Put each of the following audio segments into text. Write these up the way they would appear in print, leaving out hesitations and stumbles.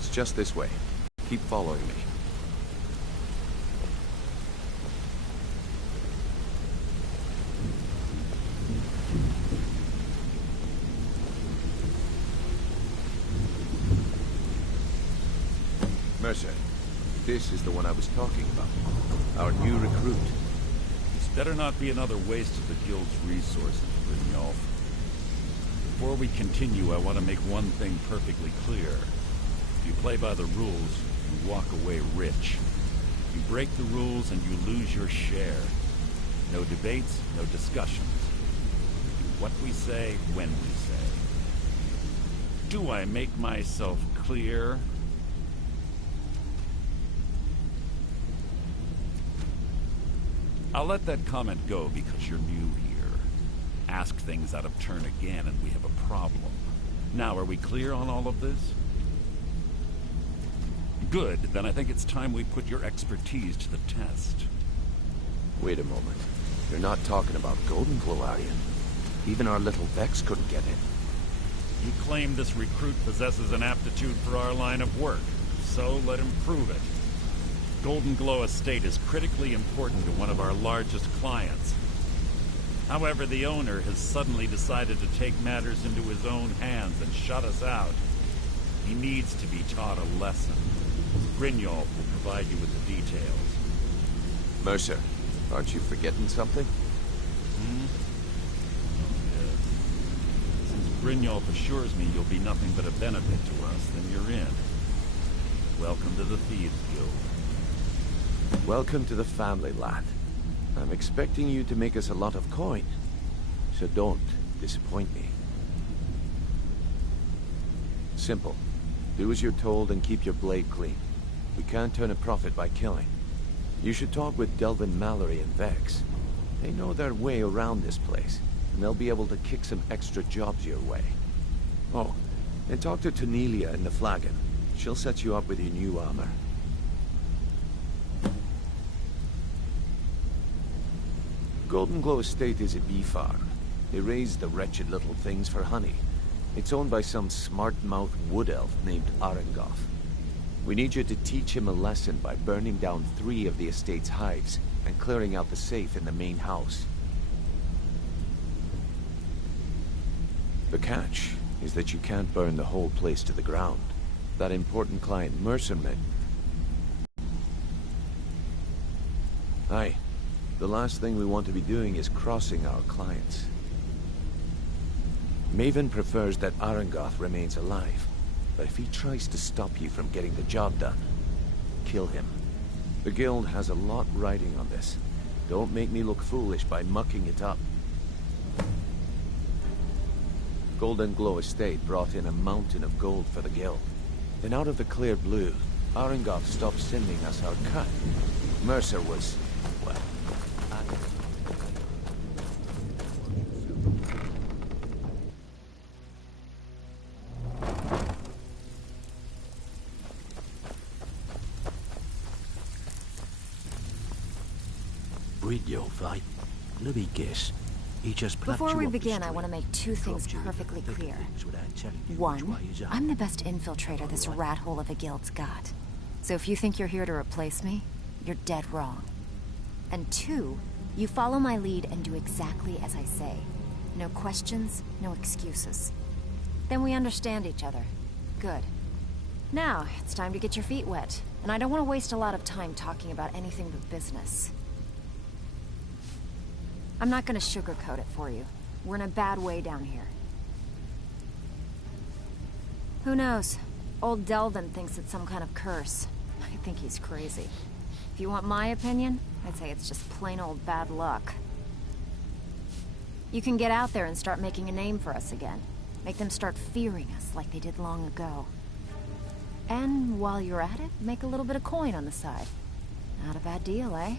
It's just this way. Keep following me. Mercer, this is the one I was talking about. Our new recruit. This better not be another waste of the Guild's resources, Brynjolf. Before we continue, I want to make one thing perfectly clear. If you play by the rules, you walk away rich. You break the rules and you lose your share. No debates, no discussions. We do what we say, when we say. Do I make myself clear? I'll let that comment go because you're new here. Ask things out of turn again and we have a problem. Now, are we clear on all of this? Good, then I think it's time we put your expertise to the test. Wait a moment. You're not talking about Golden Glow, are you? Even our little Vex couldn't get in. You claim this recruit possesses an aptitude for our line of work, so let him prove it. Golden Glow Estate is critically important to one of our largest clients. However, the owner has suddenly decided to take matters into his own hands and shut us out. He needs to be taught a lesson. Brynjolf will provide you with the details. Mercer, aren't you forgetting something? Yes. Since Brynjolf assures me you'll be nothing but a benefit to us, then you're in. Welcome to the Thieves Guild. Welcome to the family, lad. I'm expecting you to make us a lot of coin, so don't disappoint me. Simple. Do as you're told and keep your blade clean. We can't turn a profit by killing. You should talk with Delvin Mallory and Vex. They know their way around this place, and they'll be able to kick some extra jobs your way. Oh, and talk to Tanelia in the Flagon. She'll set you up with your new armor. Golden Glow Estate is a bee farm. They raise the wretched little things for honey. It's owned by some smart-mouthed wood elf named Arengoth. We need you to teach him a lesson by burning down 3 of the estate's hives and clearing out the safe in the main house. The catch is that you can't burn the whole place to the ground. That important client Mercer met. Aye. The last thing we want to be doing is crossing our clients. Maven prefers that Arengoth remains alive, but if he tries to stop you from getting the job done, kill him. The Guild has a lot riding on this. Don't make me look foolish by mucking it up. Golden Glow Estate brought in a mountain of gold for the Guild. Then out of the clear blue, Arengoth stopped sending us our cut. Mercer was, well, Brynjolf, let me guess. He just Before we begin, I want to make 2 things perfectly clear. 1, I'm the best infiltrator this rat hole of a guild's got. So if you think you're here to replace me, you're dead wrong. And 2, you follow my lead and do exactly as I say. No questions, no excuses. Then we understand each other. Good. Now, it's time to get your feet wet. And I don't want to waste a lot of time talking about anything but business. I'm not gonna sugarcoat it for you. We're in a bad way down here. Who knows? Old Delvin thinks it's some kind of curse. I think he's crazy. If you want my opinion, I'd say it's just plain old bad luck. You can get out there and start making a name for us again. Make them start fearing us like they did long ago. And while you're at it, make a little bit of coin on the side. Not a bad deal, eh?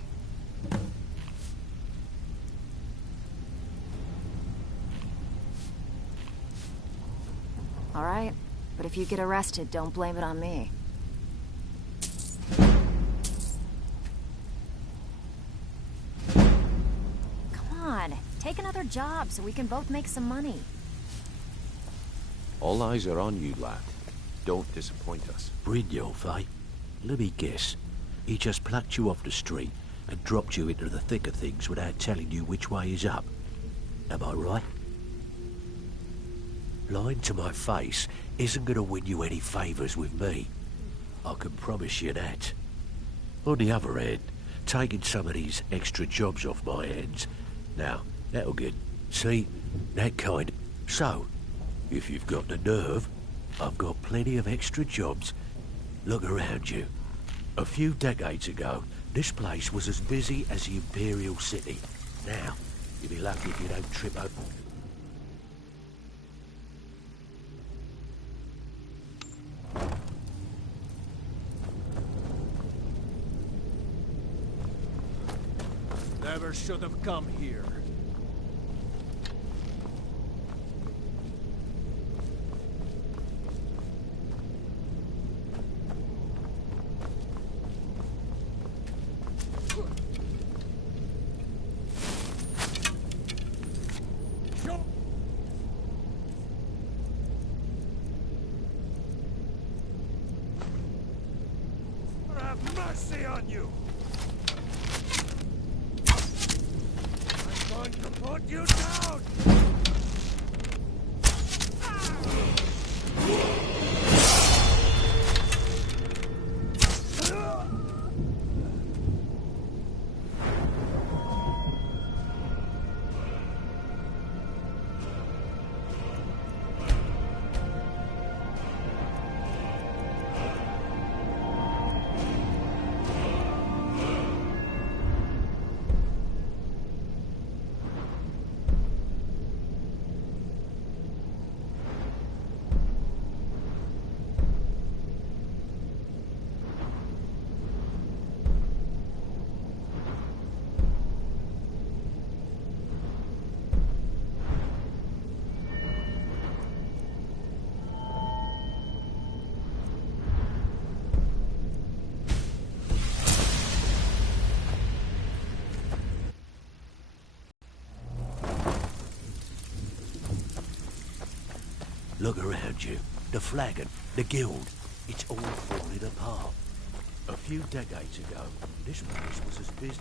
All right, but if you get arrested, don't blame it on me. Come on, take another job so we can both make some money. all eyes are on you, lad. Don't disappoint us. Brynjolf, eh? Let me guess. He just plucked you off the street and dropped you into the thick of things without telling you which way is up. Am I right? Lying to my face isn't going to win you any favours with me. I can promise you that. On the other hand, taking some of these extra jobs off my hands, now, that'll get... See? That kind. So, if you've got the nerve, I've got plenty of extra jobs. Look around you. A few decades ago, this place was as busy as the Imperial City. Now, you'll be lucky if you don't trip over... Never should have come here. Have mercy on you! I'm going to put you down! Look around you. The flagon, the guild, it's all falling apart. A few decades ago, this place was as busy...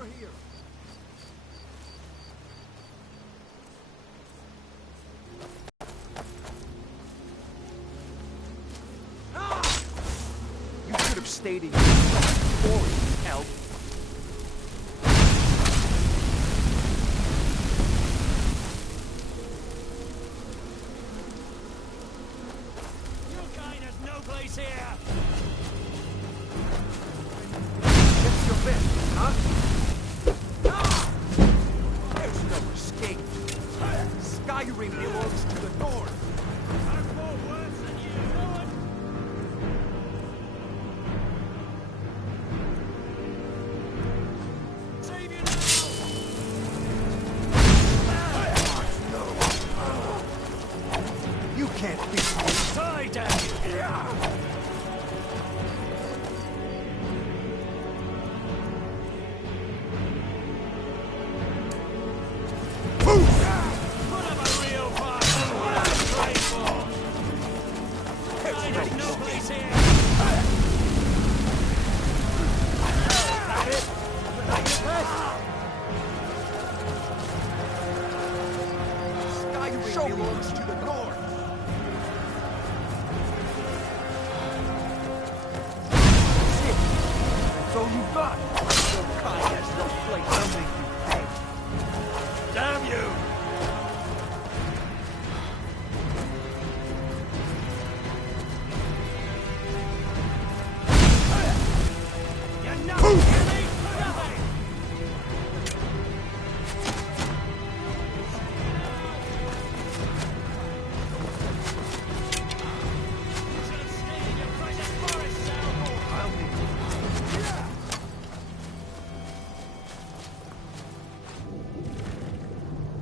over here. You should have stayed in your forest, elf. Your kind has no place here. That's your best, huh? There's no escape. Skyrim belongs to the North. I'm more words than you. No one. Save you now. You can't beat me. Die, damn you. Put up a real fight. What are you praying for? Kind has no place here. That it? That your best? Skyrim belongs to the North. Shit. That's all you got. Your kind has no place. I'll make you pay. Damn you! You're nothing, hear me? Nothing! You should have stayed in your precious forest, Sal. I'll make you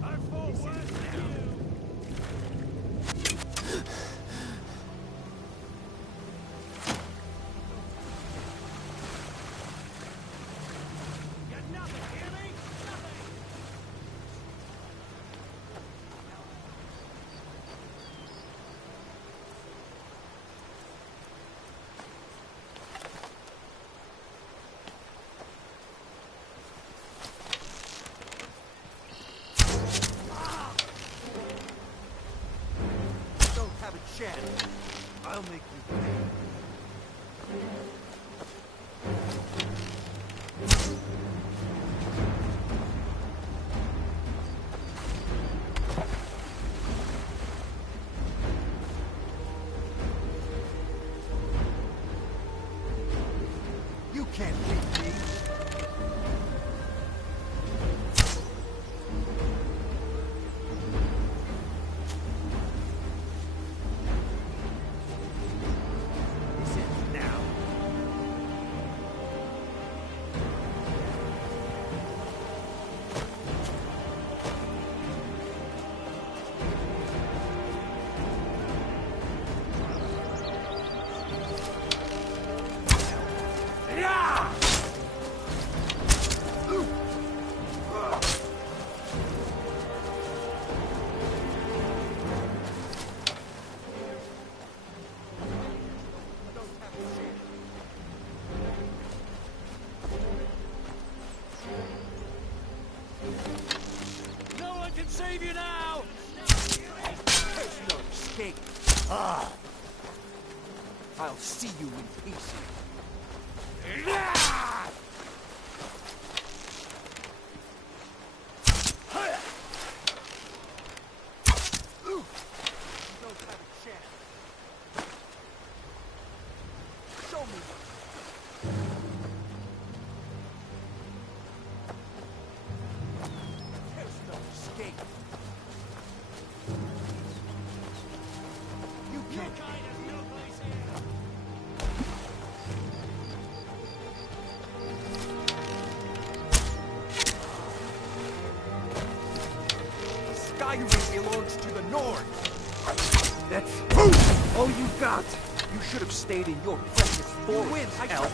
I'm full worse than you. You're nothing, hear me? Nothing! don't have a chance. I'll make you pay. You can't beat me. This ends now. Yeah! Don't have a chance. No one can save you now! There's no escape. I'll see you in pieces. Yeah! You don't have a chance. Show me. There's no escape. You can't. Kind has no place here. Skyrim belongs to the North. That's all you got. You should have stayed in your precious forest, elf.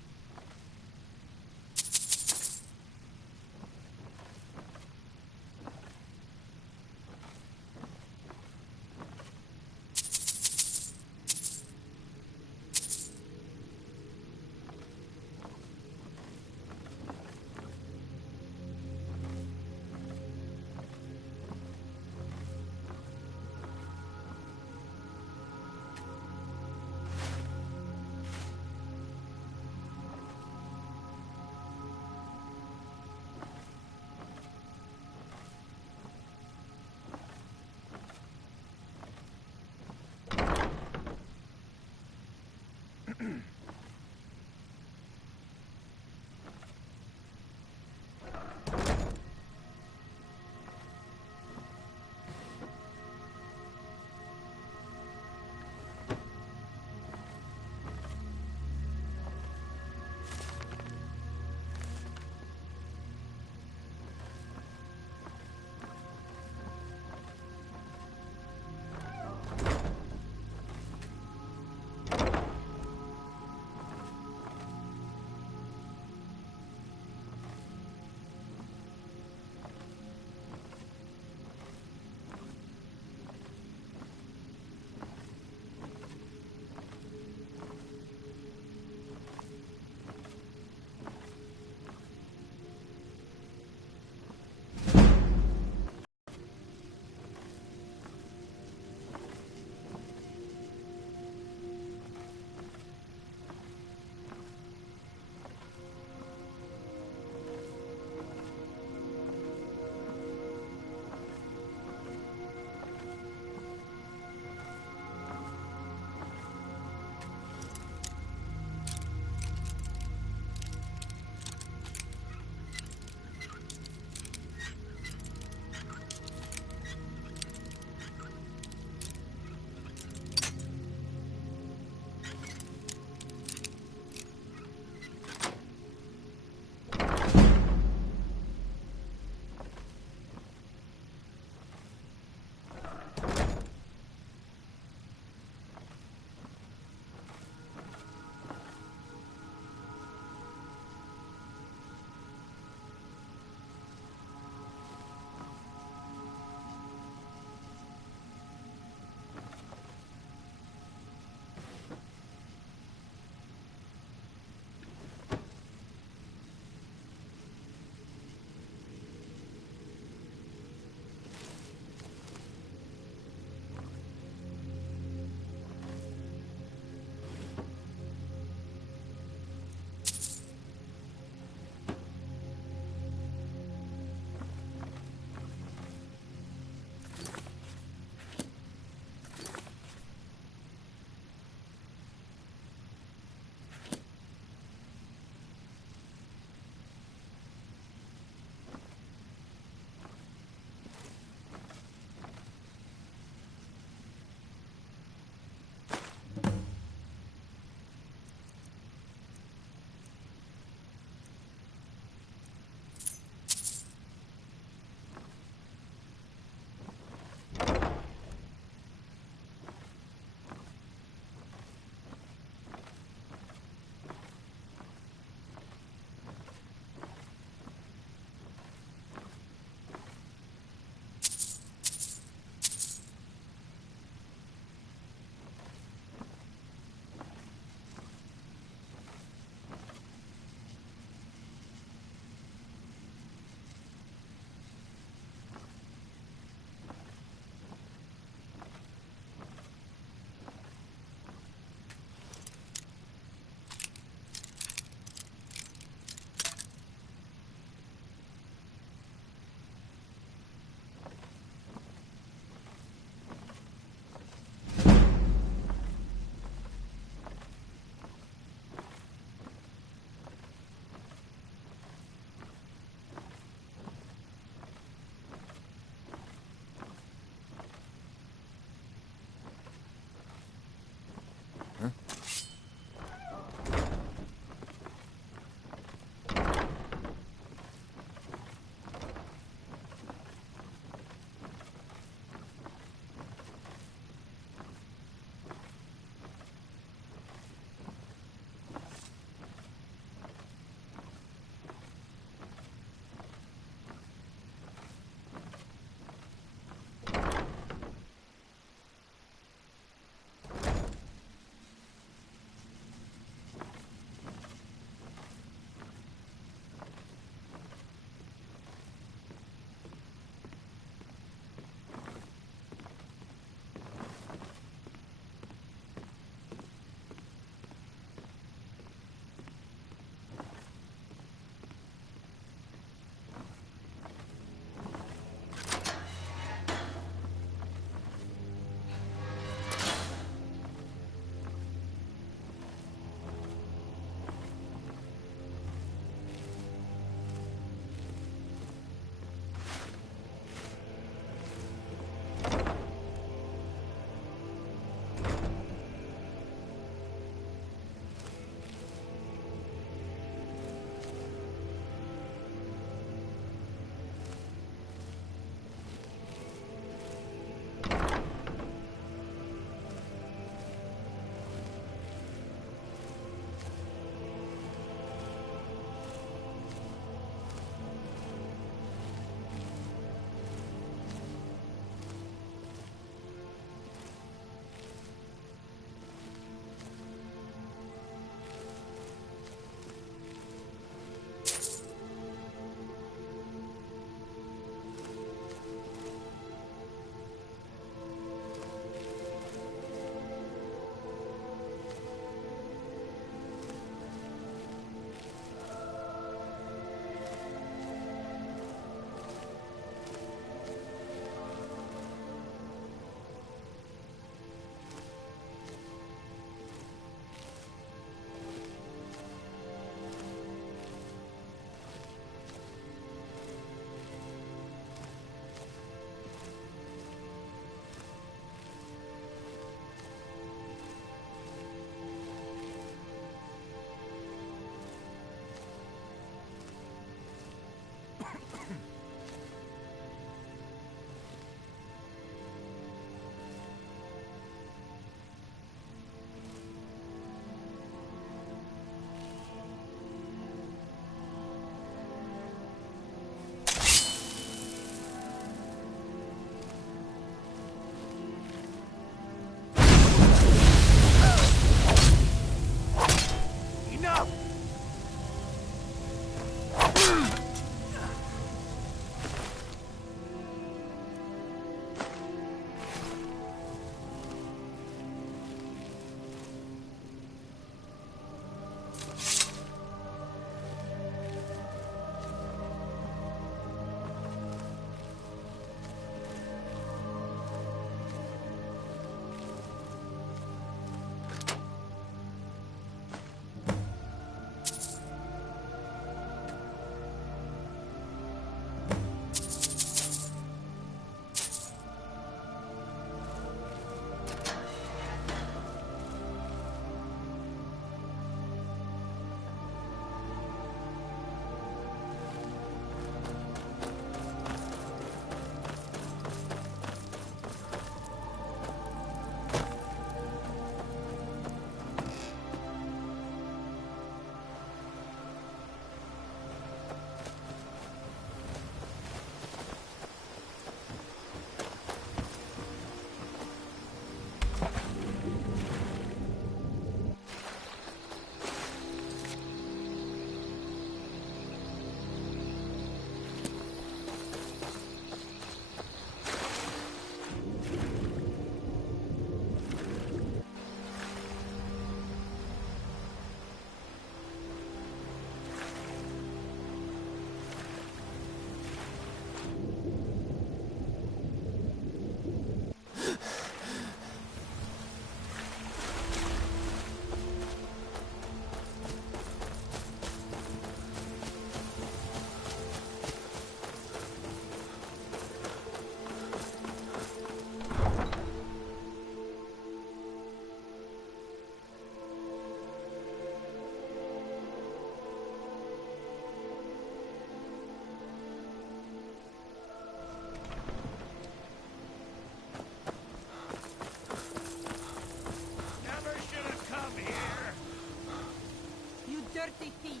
dirty thief!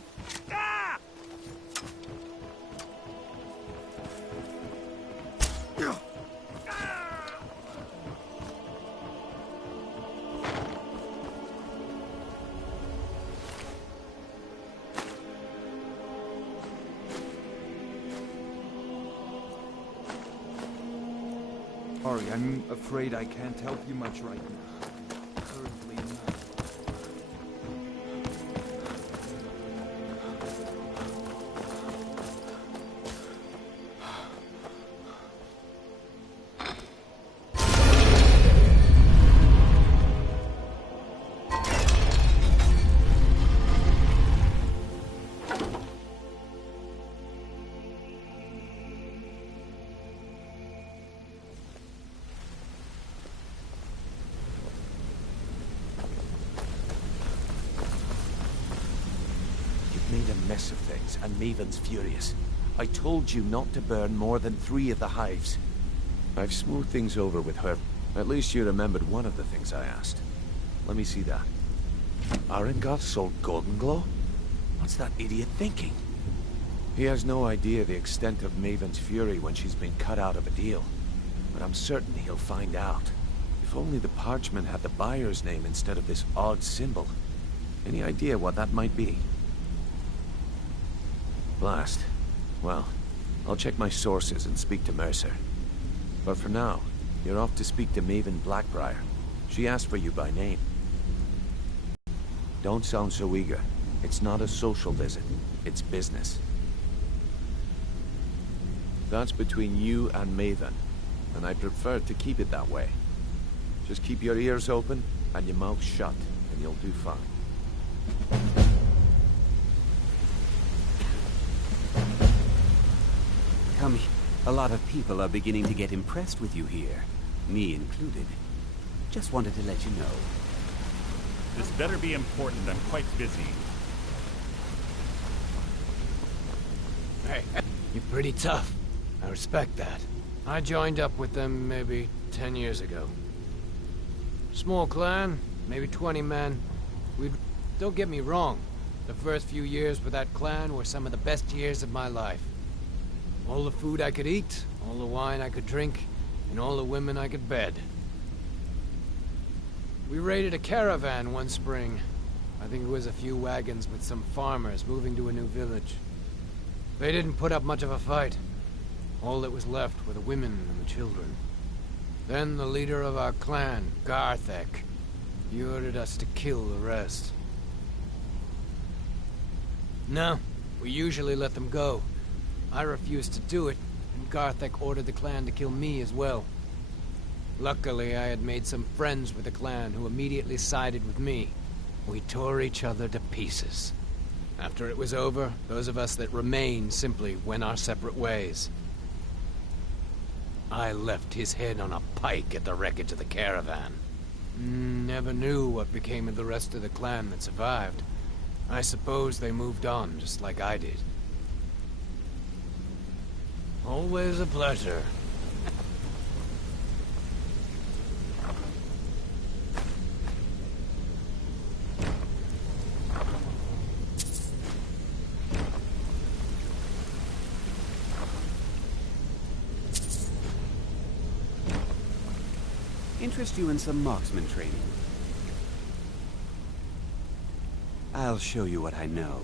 Ah! Sorry, I'm afraid I can't help you much right now. Currently not. Made a mess of things, and Maven's furious. I told you not to burn more than 3 of the hives. I've smoothed things over with her. At least you remembered one of the things I asked. Let me see that. Arengoth sold Golden Glow? What's that idiot thinking? He has no idea the extent of Maven's fury when she's been cut out of a deal. But I'm certain he'll find out. If only the parchment had the buyer's name instead of this odd symbol. Any idea what that might be? Blast. Well, I'll check my sources and speak to Mercer. But for now, you're off to speak to Maven Blackbriar. She asked for you by name. Don't sound so eager. It's not a social visit. It's business. That's between you and Maven, and I prefer to keep it that way. Just keep your ears open and your mouth shut, and you'll do fine. A lot of people are beginning to get impressed with you here, me included. Just wanted to let you know. This better be important. I'm quite busy. Hey, you're pretty tough. I respect that. I joined up with them maybe 10 years ago. Small clan, maybe 20 men. Don't get me wrong, the first few years with that clan were some of the best years of my life. All the food I could eat, all the wine I could drink, and all the women I could bed. We raided a caravan one spring. I think it was a few wagons with some farmers moving to a new village. They didn't put up much of a fight. All that was left were the women and the children. Then the leader of our clan, Garthek, he ordered us to kill the rest. No, we usually let them go. I refused to do it, and Garthek ordered the clan to kill me as well. Luckily, I had made some friends with the clan who immediately sided with me. We tore each other to pieces. After it was over, those of us that remained simply went our separate ways. I left his head on a pike at the wreckage of the caravan. Never knew what became of the rest of the clan that survived. I suppose they moved on, just like I did. Always a pleasure. Interest you in some marksman training? I'll show you what I know.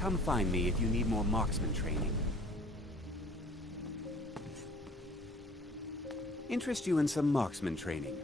Come find me if you need more marksman training. Interest you in some marksman training?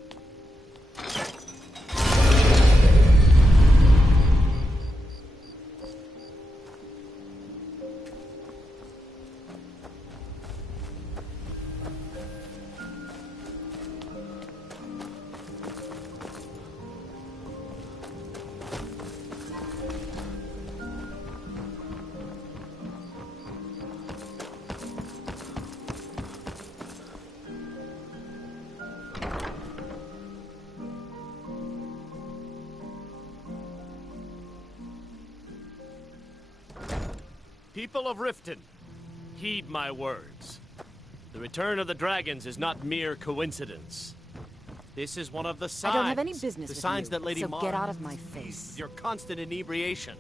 People of Riften, heed my words. The return of the dragons is not mere coincidence. This is one of the signs. I don't have any business the with signs you, that Lady so Mara get out of my is pleased face. with your constant inebriation.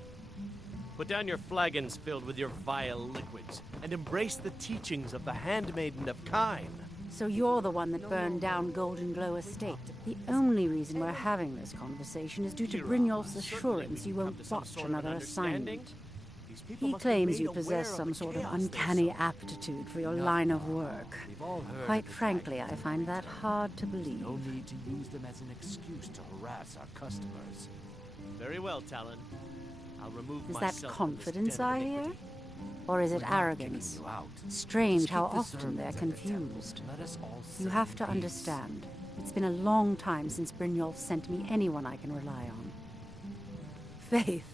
Put down your flagons filled with your vile liquids, and embrace the teachings of the Handmaiden of Kine. So you're the one that burned down Golden Glow Estate. The only reason we're having this conversation is due to Brynjolf's assurance you won't botch another assignment. He claims you possess some sort of uncanny aptitude for your line of work. Quite frankly, I find that hard to believe. No need to use them as an excuse to harass our customers. Very well, Talon. I'll remove Is that myself from this confidence den of I hear? iniquity. Or is it We're not arrogance? kicking you out. Strange Just how keep the often they're servants at the temple. confused. Let us all You sit have in to peace. understand. It's been a long time since Brynjolf sent me anyone I can rely on. Faith?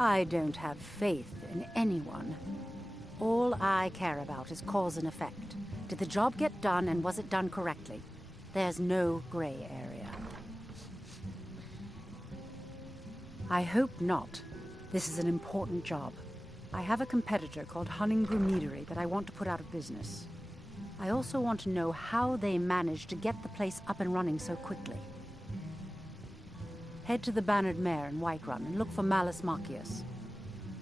I don't have faith in anyone. All I care about is cause and effect. Did the job get done, and was it done correctly? There's no gray area. I hope not. This is an important job. I have a competitor called Hunningbrew Meadery that I want to put out of business. I also want to know how they managed to get the place up and running so quickly. Head to the Bannered Mare in Whiterun and look for Malus Machius.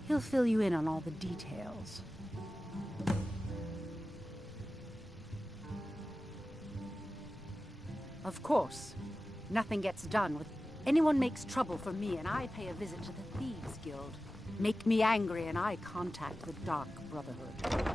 He'll fill you in on all the details. Of course, nothing gets done with anyone makes trouble for me and I pay a visit to the Thieves Guild. Make me angry and I contact the Dark Brotherhood.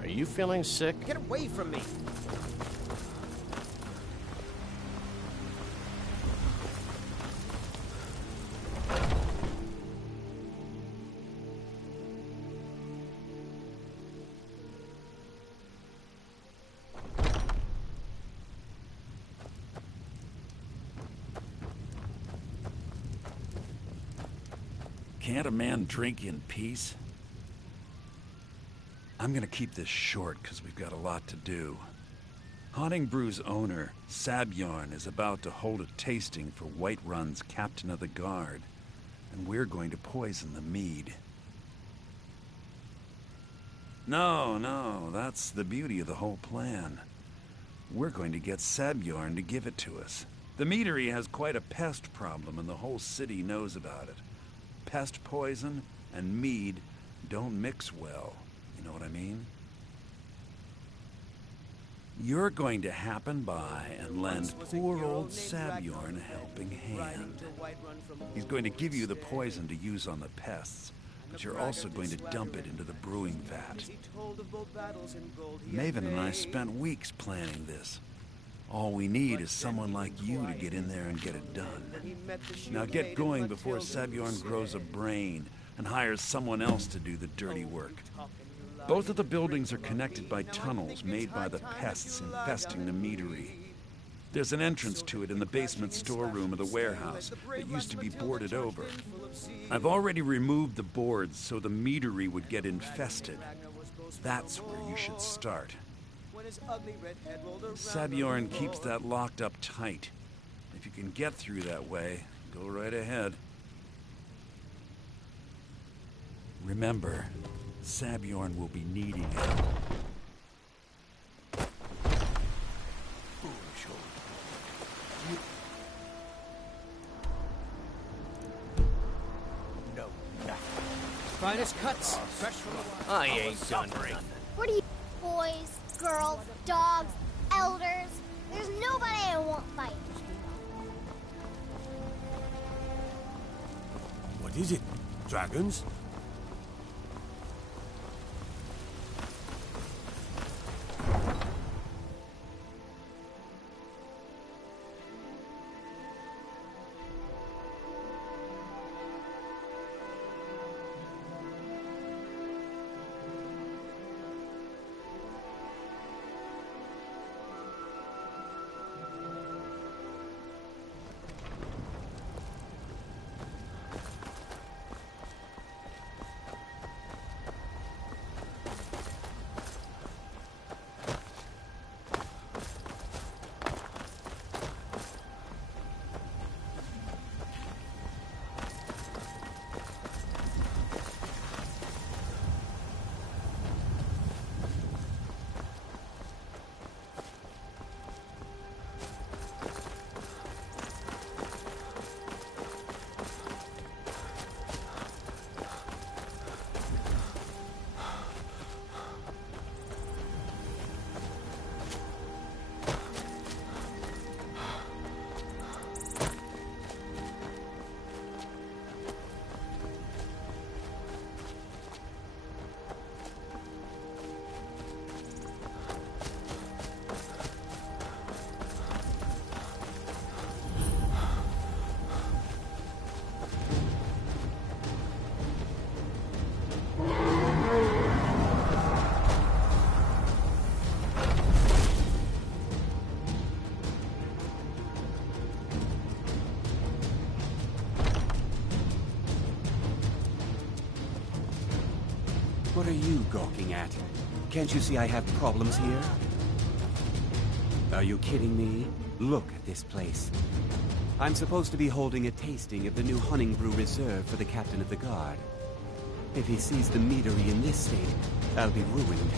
Are you feeling sick? Get away from me! Can't a man drink in peace? I'm gonna keep this short because we've got a lot to do. Honningbrew's owner, Sabjorn, is about to hold a tasting for Whiterun's Captain of the Guard, and we're going to poison the mead. No, that's the beauty of the whole plan. We're going to get Sabjorn to give it to us. The meadery has quite a pest problem, and the whole city knows about it. Pest poison and mead don't mix well. You know what I mean? You're going to happen by and lend poor old Sabjorn a helping hand. He's going to give you the poison to use on the pests, but you're also going to dump it into the brewing vat. Maven and I spent weeks planning this. All we need is someone like you to get in there and get it done. Now get going before Sabjorn grows a brain and hires someone else to do the dirty work. Both of the buildings are connected by tunnels made by the pests infesting the meadery. There's an entrance to it in the basement storeroom of the warehouse that used to be boarded over. I've already removed the boards so the meadery would get infested. That's where you should start. Sabjorn keeps that locked up tight. If you can get through that way, go right ahead. Remember, Sabjorn will be needing it. No, nothing. Finest cuts, fresh from the... I ain't done nothing. What are you, boys, girls, dogs, elders? There's nobody I won't fight. What is it? Dragons? gawking at? Can't you see I have problems here? Are you kidding me? Look at this place. I'm supposed to be holding a tasting of the new Hunting Brew reserved for the captain of the guard. If he sees the meadery in this state, I'll be ruined.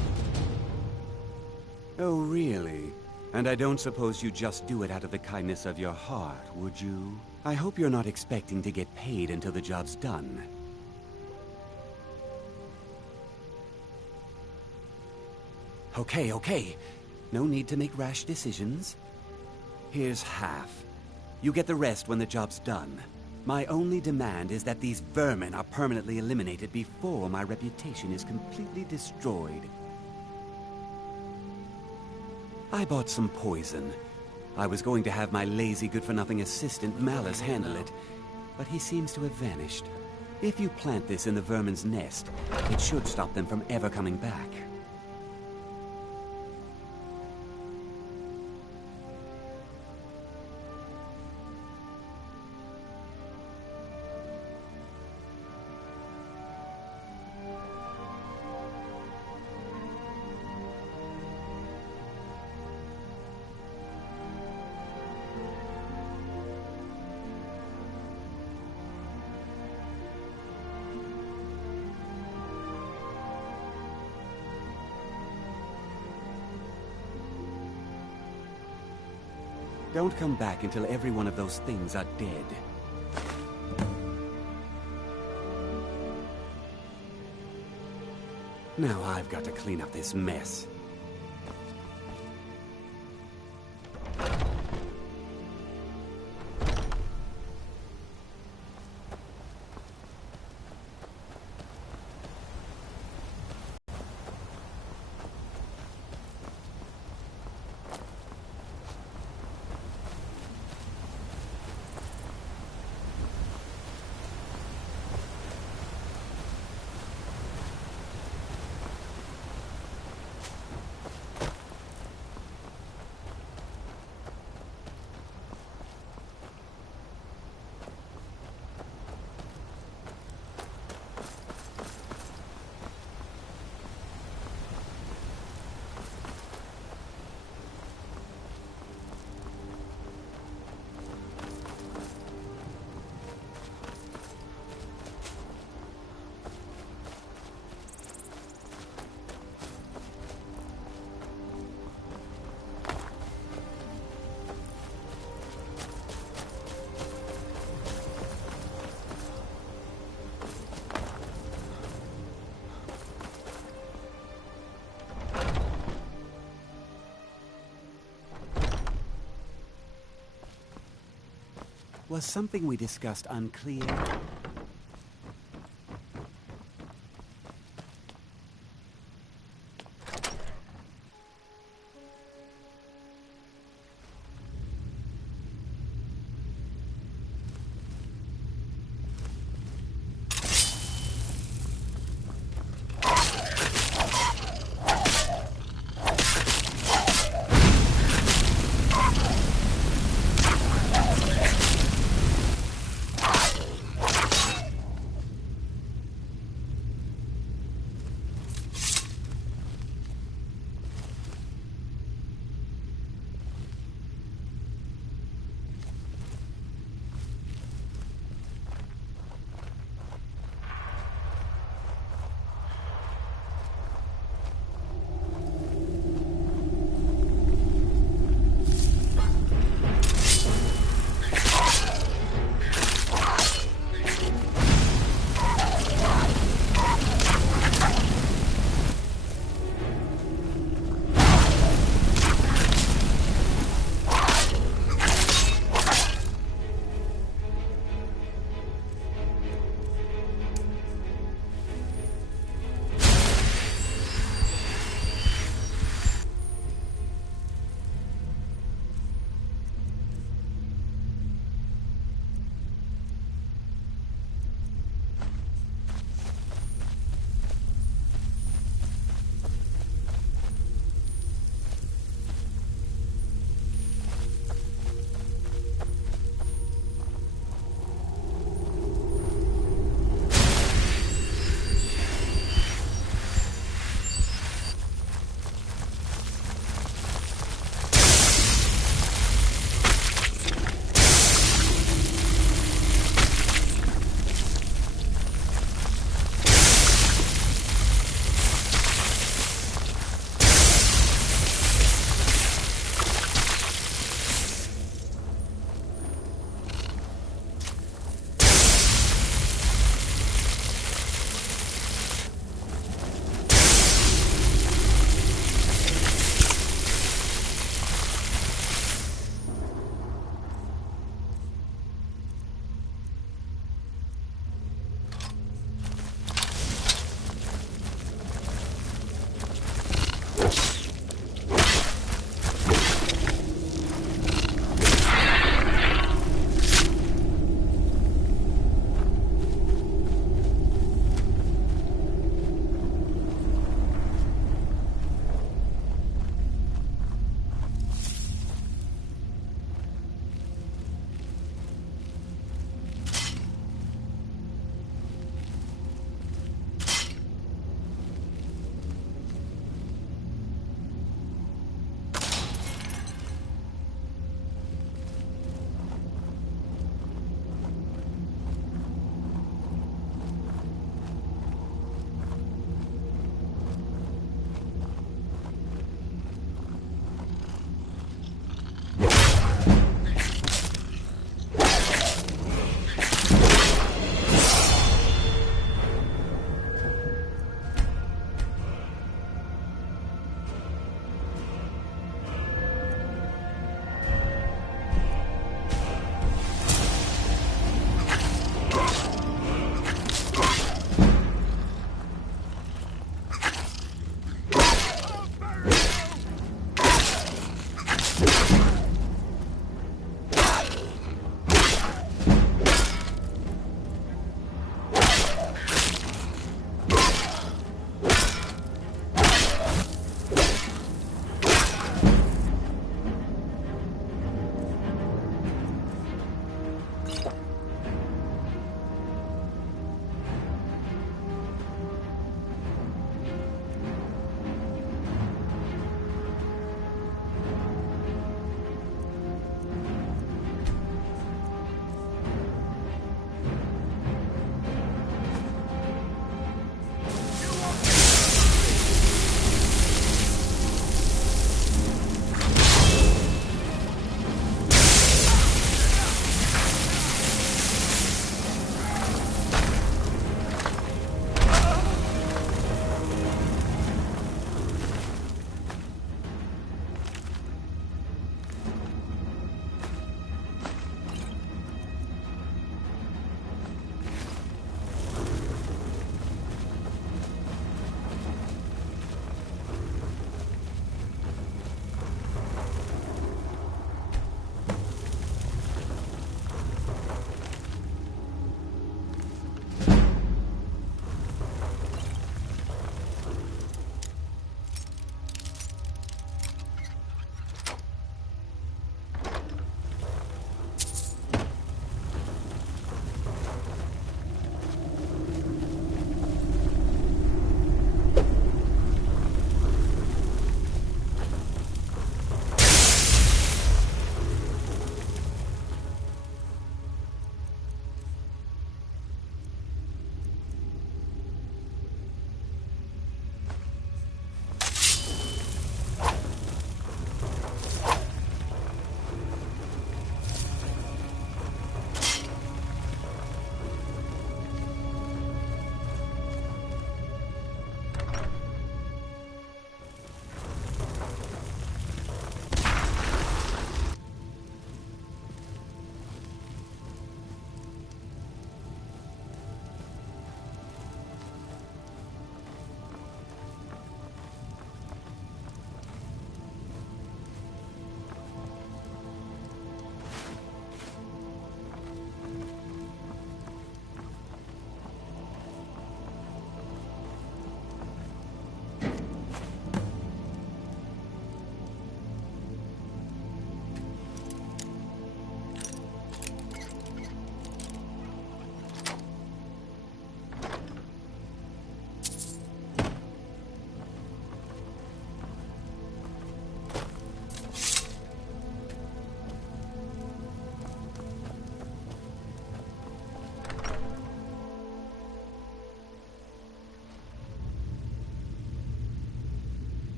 Oh, really? And I don't suppose you just do it out of the kindness of your heart, would you? I hope you're not expecting to get paid until the job's done. Okay. No need to make rash decisions. Here's half. You get the rest when the job's done. My only demand is that these vermin are permanently eliminated before my reputation is completely destroyed. I bought some poison. I was going to have my lazy, good-for-nothing assistant Malice handle it, but he seems to have vanished. If you plant this in the vermin's nest, it should stop them from ever coming back. Don't come back until every one of those things are dead. Now I've got to clean up this mess. Was something we discussed unclear?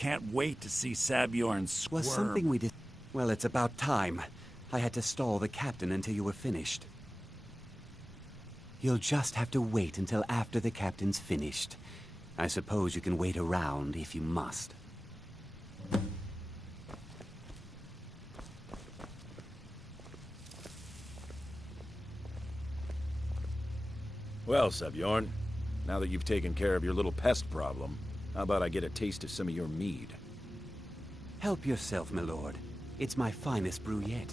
Can't wait to see Sabjorn squirm. Was something we did... Well, it's about time. I had to stall the captain until you were finished. You'll just have to wait until after the captain's finished. I suppose you can wait around if you must. Well, Sabjorn, now that you've taken care of your little pest problem, how about I get a taste of some of your mead? Help yourself, my lord. It's my finest brew yet.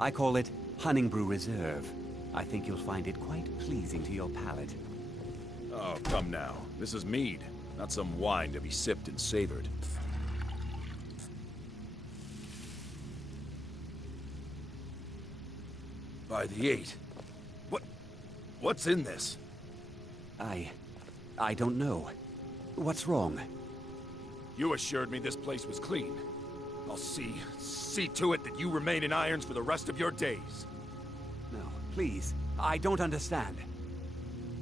I call it Hunning Brew Reserve. I think you'll find it quite pleasing to your palate. Oh, come now. This is mead, not some wine to be sipped and savored. By the 8. What's in this? I don't know. What's wrong? You assured me this place was clean. I'll see to it that you remain in irons for the rest of your days. No, please. I don't understand.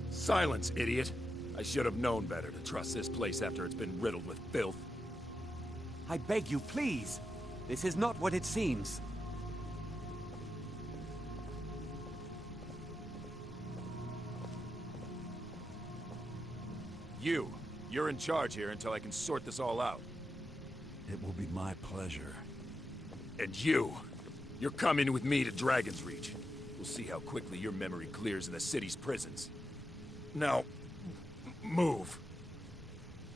Silence, idiot. I should have known better to trust this place after it's been riddled with filth. I beg you, please. This is not what it seems. You're in charge here until I can sort this all out. It will be my pleasure. And you're coming with me to Dragon's Reach. We'll see how quickly your memory clears in the city's prisons. Now, move.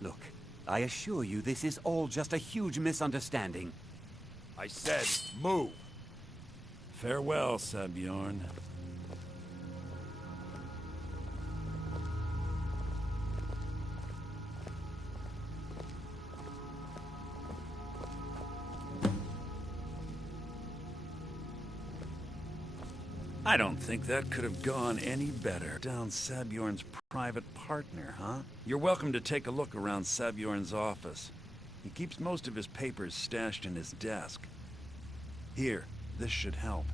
Look, I assure you this is all just a huge misunderstanding. I said, move. Farewell, Sabjorn. I don't think that could have gone any better. Down Sabjorn's private partner, huh? You're welcome to take a look around Sabjorn's office. He keeps most of his papers stashed in his desk. Here, this should help.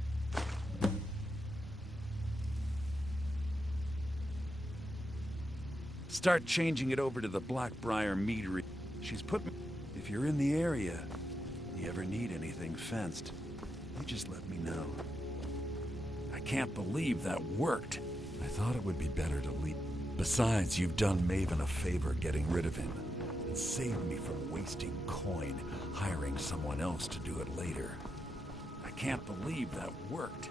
Start changing it over to the Blackbriar meadery. She's put me... If you're in the area, you ever need anything fenced, you just let me know. I can't believe that worked. I thought it would be better to leave. Besides, you've done Maven a favor getting rid of him. And saved me from wasting coin, hiring someone else to do it later. I can't believe that worked.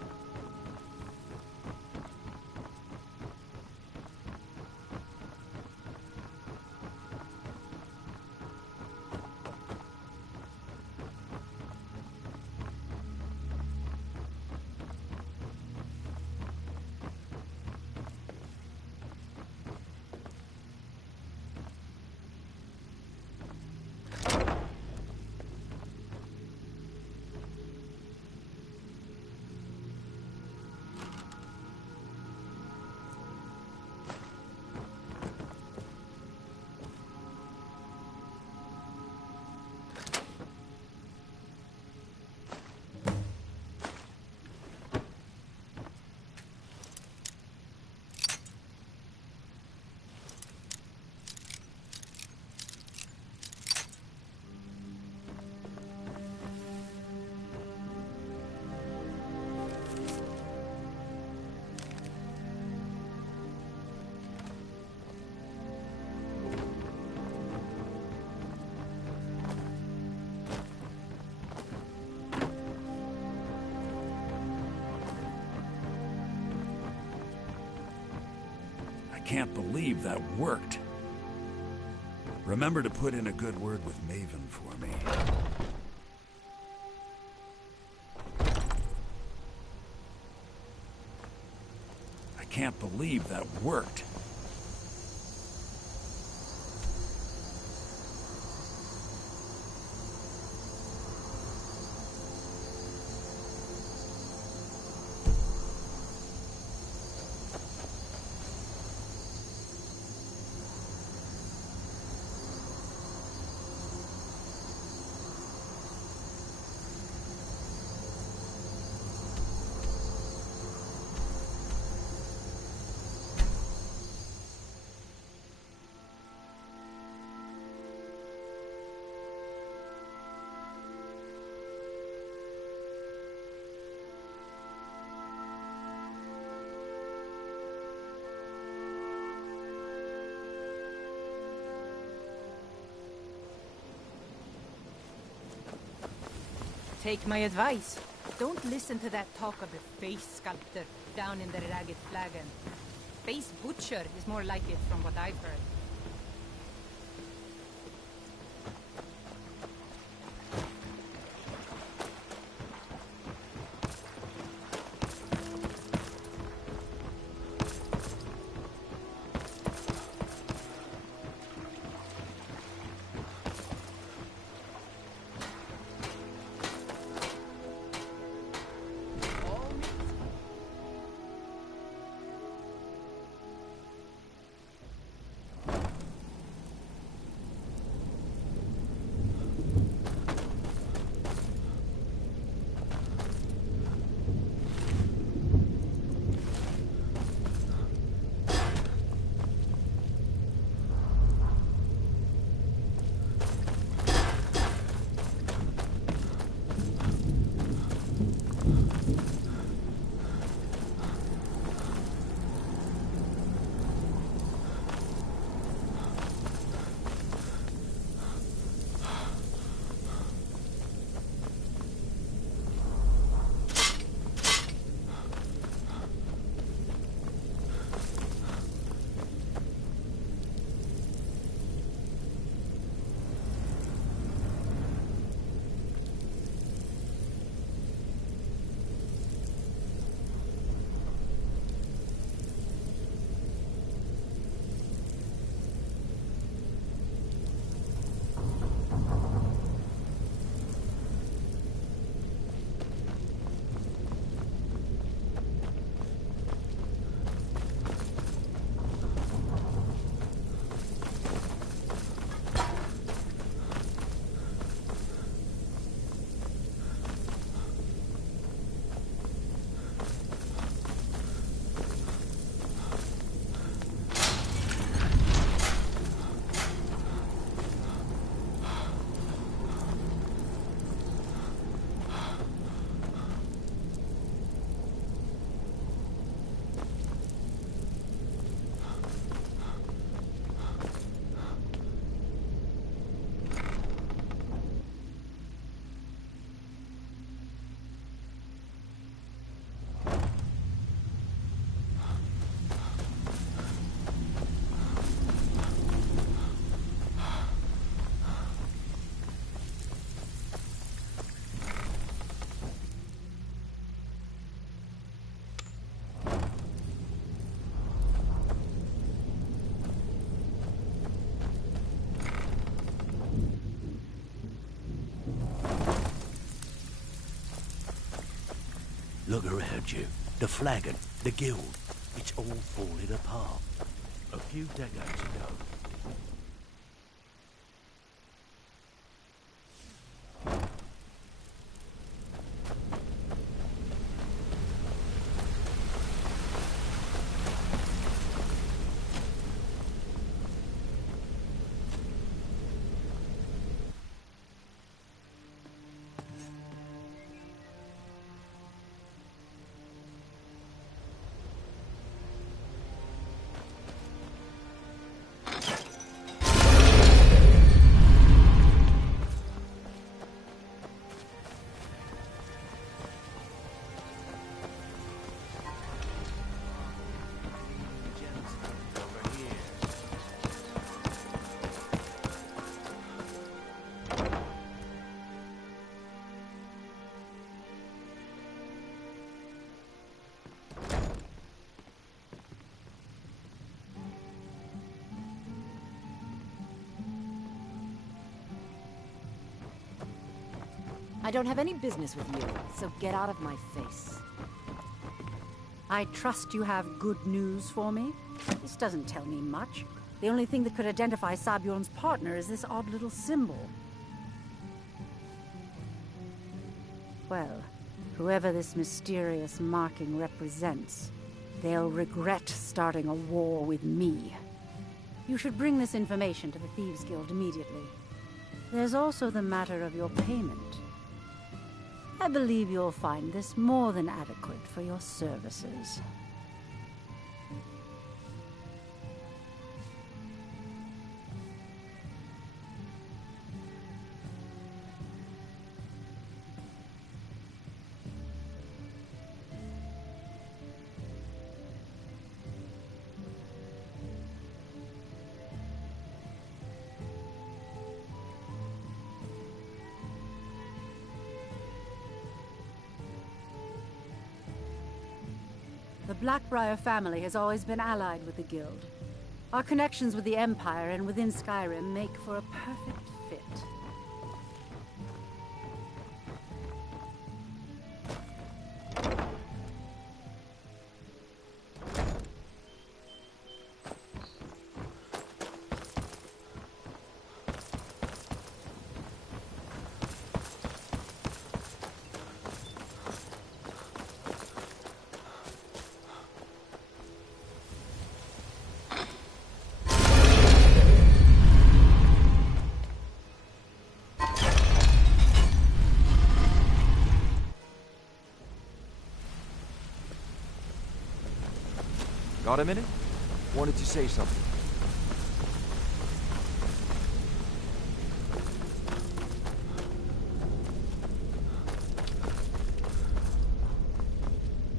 Can't believe that worked. Remember to put in a good word with Maven for me. I can't believe that worked. take my advice. Don't listen to that talk of the face sculptor down in the Ragged Flagon. Face butcher is more like it from what I've heard. Look around you. The flagon, the guild, it's all falling apart. A few decades ago, I don't have any business with you, so get out of my face. I trust you have good news for me? This doesn't tell me much. The only thing that could identify Sabjorn's partner is this odd little symbol. Well, whoever this mysterious marking represents, they'll regret starting a war with me. You should bring this information to the Thieves Guild immediately. There's also the matter of your payment. I believe you'll find this more than adequate for your services. Blackbriar family has always been allied with the Guild. Our connections with the Empire and within Skyrim make for a perfect fit. Got a minute? Wanted to say something.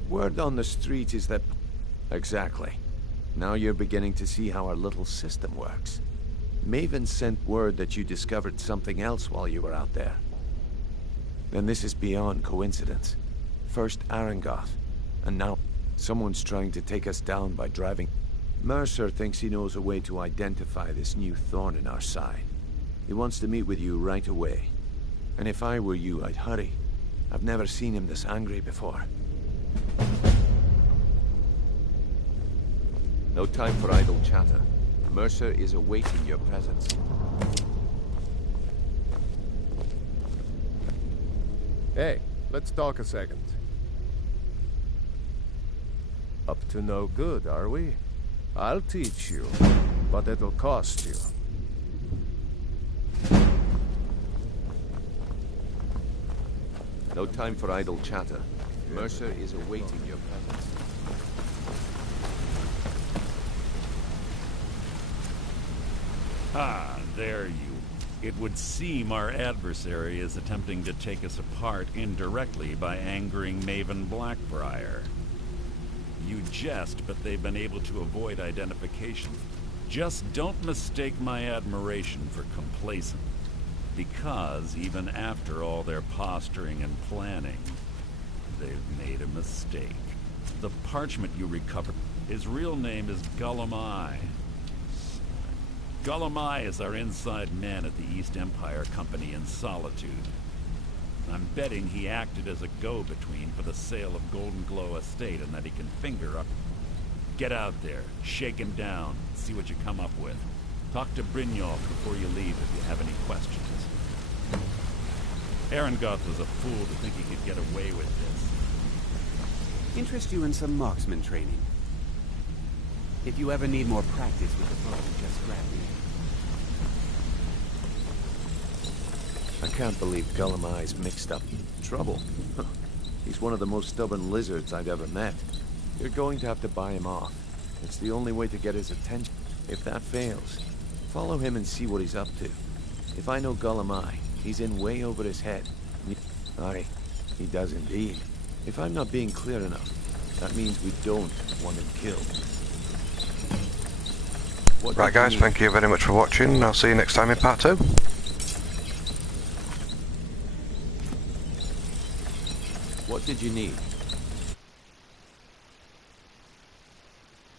Word on the street is that... Exactly. Now you're beginning to see how our little system works. Maven sent word that you discovered something else while you were out there. And this is beyond coincidence. First Arangoth, and now someone's trying to take us down by driving. Mercer thinks he knows a way to identify this new thorn in our side. He wants to meet with you right away. And if I were you, I'd hurry. I've never seen him this angry before. No time for idle chatter. Mercer is awaiting your presence. Hey, let's talk a second. Up to no good, are we? I'll teach you, but it'll cost you. No time for idle chatter. Mercer is awaiting your presence. Ah, there you. It would seem our adversary is attempting to take us apart indirectly by angering Maven Blackbriar. You jest, but they've been able to avoid identification. Just don't mistake my admiration for complacent. Because even after all their posturing and planning, they've made a mistake. The parchment you recovered, his real name is Gullumai. Gullumai is our inside man at the East Empire Company in Solitude. I'm betting he acted as a go-between for the sale of Golden Glow Estate and that he can finger up. Get out there, shake him down, see what you come up with. Talk to Brynjolf before you leave if you have any questions. Arangoth was a fool to think he could get away with this. Interest you in some marksman training. If you ever need more practice with the bow, just grab me. I can't believe Gullumai's mixed up trouble. He's one of the most stubborn lizards I've ever met. You're going to have to buy him off. It's the only way to get his attention. If that fails, follow him and see what he's up to. If I know Gullumai, he's in way over his head. Aye, he does indeed. If I'm not being clear enough, that means we don't want him killed. Right guys, thank you very much for watching. I'll see you next time in part 2. What did you need?